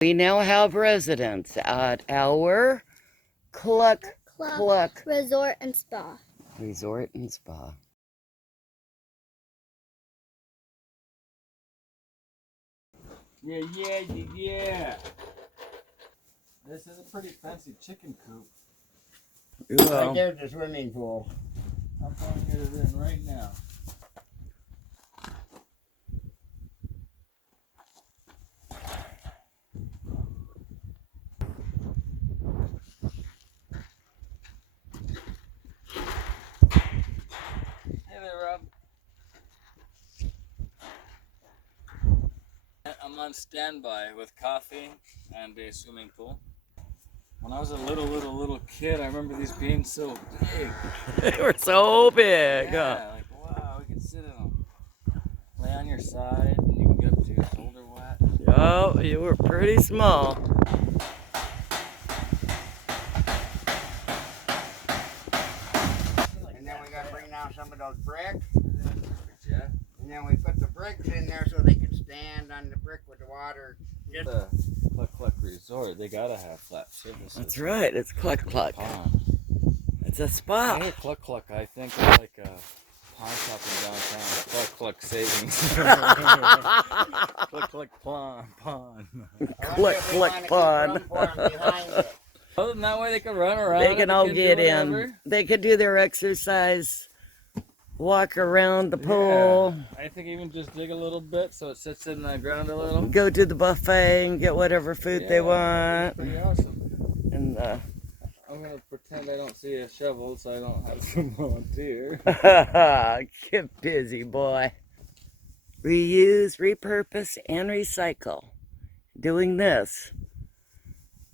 We now have residents at our Cluck Cluck Resort and Spa. Resort and Spa. Yeah. This is a pretty fancy chicken coop. Right there's the swimming pool. I'm going to get it in right now. Hey there, Rob. I'm on standby with coffee and a swimming pool. When I was a little kid, I remember these being so big. They were so big. Yeah, like wow, we could sit in them. Lay on your side and you can get up to your shoulder wet. Oh, you were pretty small. And then we got to bring down some of those bricks. Yeah. And then we put the bricks in there so they can stand on the brick with the water. The Cluck Cluck Resort, they gotta have flat surfaces. That's right, it's Cluck Cluck. Pond. It's a spa. Hey, Cluck Cluck, I think of like a pawn shop in downtown. Cluck Cluck Savings. Cluck Cluck Pawn. Cluck Cluck Pond. Other than that way they can run around. They can all get in. They could do their exercise, walk around the pool, I think even just dig a little bit so it sits in the ground a little. go to the buffet and get whatever food they want. Pretty awesome. And I'm gonna pretend I don't see a shovel so I don't have to volunteer. get busy, boy. Reuse, repurpose, and recycle. Doing this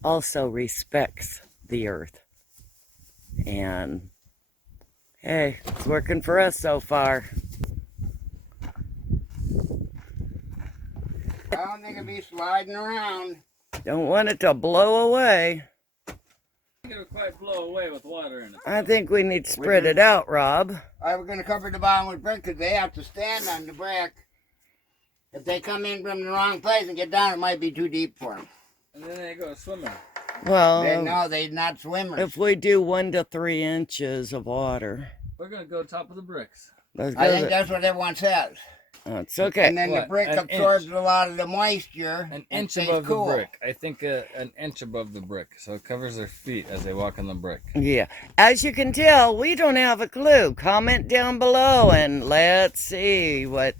also respects the earth. And hey, it's working for us so far. I don't think it'll be sliding around. Don't want it to blow away. I think it would quite blow away with water in it. I think we need to spread it out, Rob. I was going to cover the bottom with brick because they have to stand on the brick. If they come in from the wrong place and get down, it might be too deep for them. And then they go swimming. Well, No, they're not swimmers. if we do 1 to 3 inches of water, We're gonna go top of the bricks. let's go. I think that's what everyone says. It's okay. And then What, the brick an absorbs a lot of the moisture. An and inch stays above cool. the brick. I think an inch above the brick, so it covers their feet as they walk on the brick. Yeah. As you can tell, we don't have a clue. Comment down below and let's see what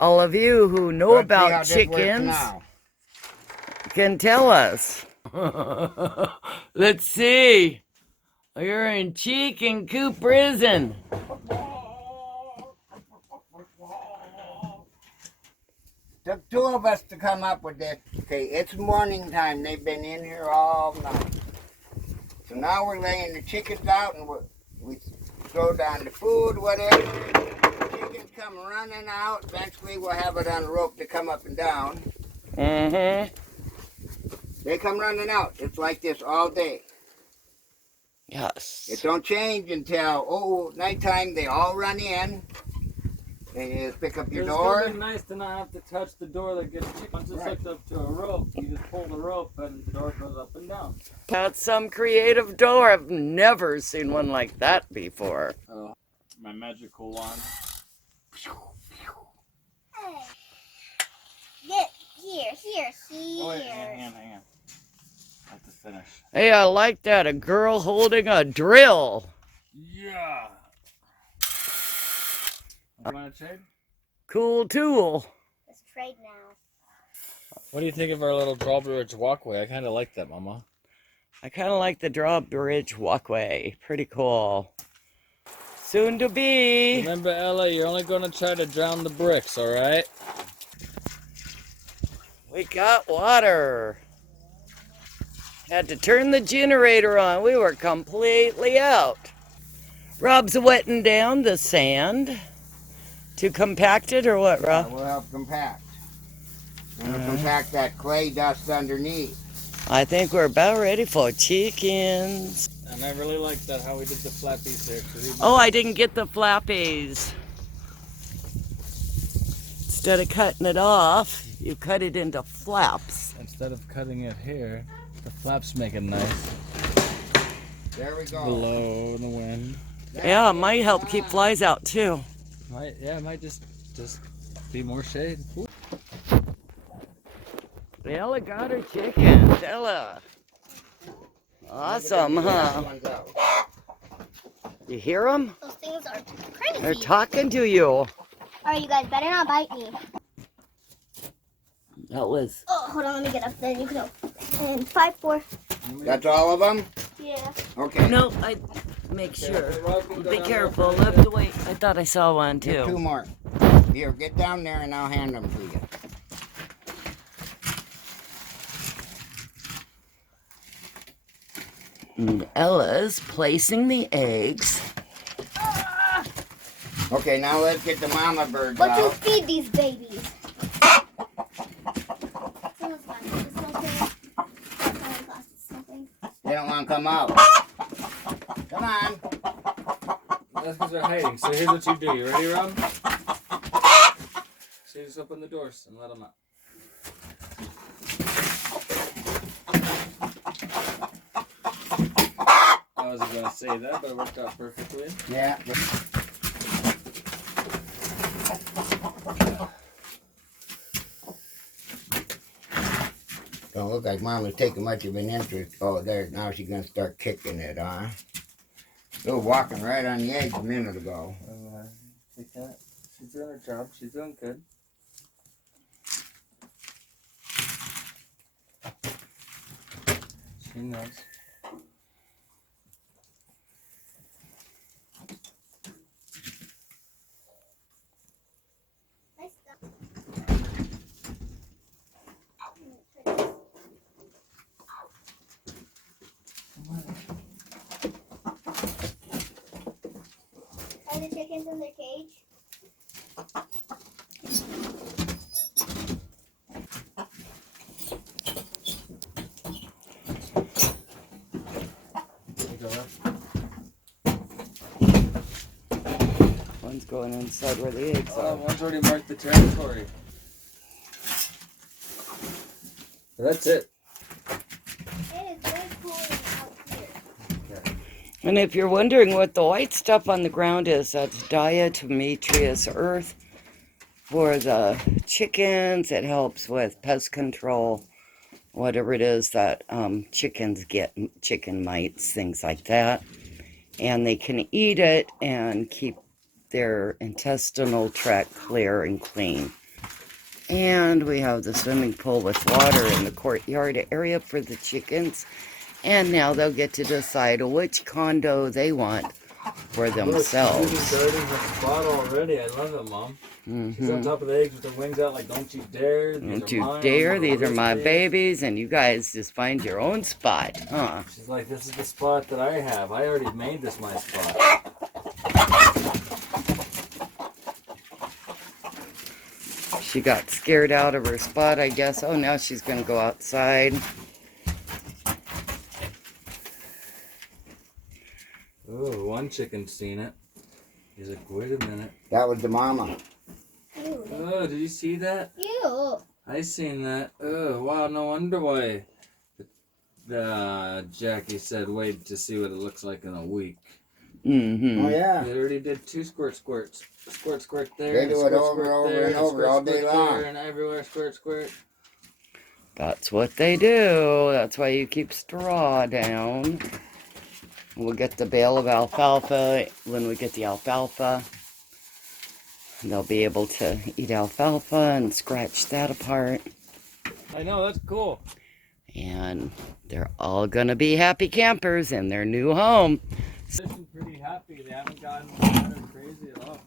all of you who know Let's see how about this works chickens now. can tell us. Let's see. You're in chicken coop prison. Took 2 of us to come up with this. Okay, it's morning time. They've been in here all night. So now we're laying the chickens out and we throw down the food, whatever. Chickens come running out. Eventually we'll have it on a rope to come up and down. Mm-hmm. They come running out. It's like this all day. Yes. It don't change until, nighttime. They all run in. And you just pick up your door. It's nice to not have to touch the door that gets chicken. Once it's hooked up to a rope, you just pull the rope and the door goes up and down. That's some creative door. I've never seen one like that before. Oh, my magical wand. Here, see Oh, wait, here. hang on. I have to finish. Hey, I like that. A girl holding a drill. Yeah. You want to trade? Cool tool. Let's trade now. What do you think of our little drawbridge walkway? I kind of like that, Mama. I kind of like the drawbridge walkway. Pretty cool. Soon to be. Remember, Ella, you're only going to try to drown the bricks, all right? We got water. Had to turn the generator on. We were completely out. Rob's wetting down the sand to compact it, or what, Rob? We'll help compact. And we'll compact that clay dust underneath. I think we're about ready for chickens. And I really like that how we did the flappies there. Oh, I didn't get the flappies. Instead of cutting it off, you cut it into flaps. Instead instead of cutting it here, the flaps make it nice. There we go. Blow in the wind. Yeah, it might help keep flies out too. It might just be more shade. Ella got her chickens. Ella. Awesome, huh? You hear them? Those things are crazy. They're talking to you. All right, you guys better not bite me. That was. Oh, hold on, let me get up. Then you can go. And 5, 4. That's all of them? Yeah. Okay. No, I make sure. Be careful. Lift away. I thought I saw one Get 2 too. more. Here, get down there and I'll hand them to you. And Ella's placing the eggs. Okay, now let's get the mama birds What to out. feed these babies? They don't want to come out. Come on. That's because they're hiding. So here's what you do. You ready, Rob? So you just open the doors and let them out. I wasn't going to say that, but it worked out perfectly. Yeah. Don't look like Mama's taking much of an interest. Oh, there. Now she's going to start kicking it, huh? They were walking right on the edge a minute ago. Take that. She's doing her job. She's doing good. She knows. Are the chickens in their cage? One's going inside where the eggs Oh, are. one's already marked the territory. So that's it. It is very cool out here. And if you're wondering what the white stuff on the ground is, that's diatomaceous earth for the chickens. It helps with pest control, whatever it is that chickens get, chicken mites, things like that. And they can eat it and keep their intestinal tract clear and clean. And we have the swimming pool with water in the courtyard area for the chickens. And now they'll get to decide which condo they want for themselves. She's guarding her spot already. I love it, Mom. She's on top of the eggs with her wings out like, don't you dare. Don't you dare. These are my babies. And you guys just find your own spot, huh? She's like, this is the spot that I have. I already made this my spot. She got scared out of her spot, I guess. Oh, now she's going to go outside. Oh, one chicken's seen it. He's like, wait a minute. That was the mama. Ew. Oh, did you see that? Ew. I seen that. Oh, wow, no wonder why Jackie said wait to see what it looks like in a week. Mm-hmm. Oh, yeah. They already did 2 squirts. Squirt there. They and do it squirt, over squirt and over there, and over squirt, all day squirt long. there, and everywhere, squirt. That's what they do. That's why you keep straw down. We'll get the bale of alfalfa. When we get the alfalfa, they'll be able to eat alfalfa and scratch that apart. I know, that's cool. And they're all going to be happy campers in their new home. They're pretty happy. They haven't gotten kind of crazy at all.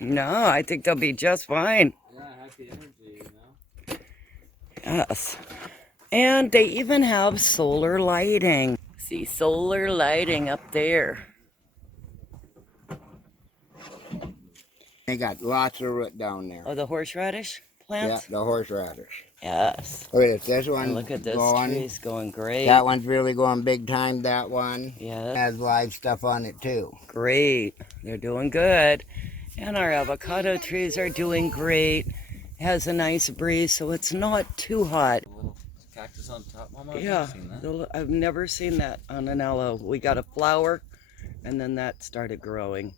No, I think they'll be just fine. Yeah, happy energy, you know? Yes. And they even have solar lighting. See solar lighting up there. They got lots of root down there. Oh, the horseradish Yeah, plants? the horseradish. Yes. Look at this one. And look at this going. tree's going great. That one's really going big time, that one. Yes. Has live stuff on it too. Great. They're doing good. And our avocado trees are doing great. It has a nice breeze, so it's not too hot. cactus on top, Mama? I've Yeah, never seen that. I've never seen that on an aloe. We got a flower, and then that started growing.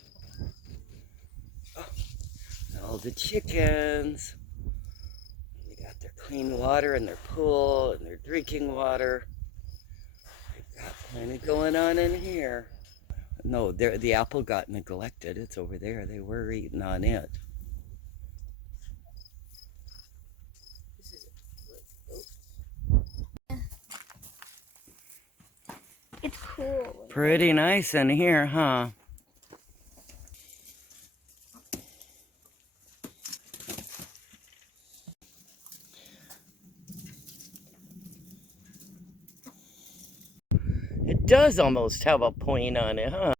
Oh, all the chickens. They got their clean water in their pool and their drinking water. They've got plenty going on in here. No, the apple got neglected. It's over there. They were eating on it. It's cool. Pretty nice in here, huh? It does almost have a point on it, huh?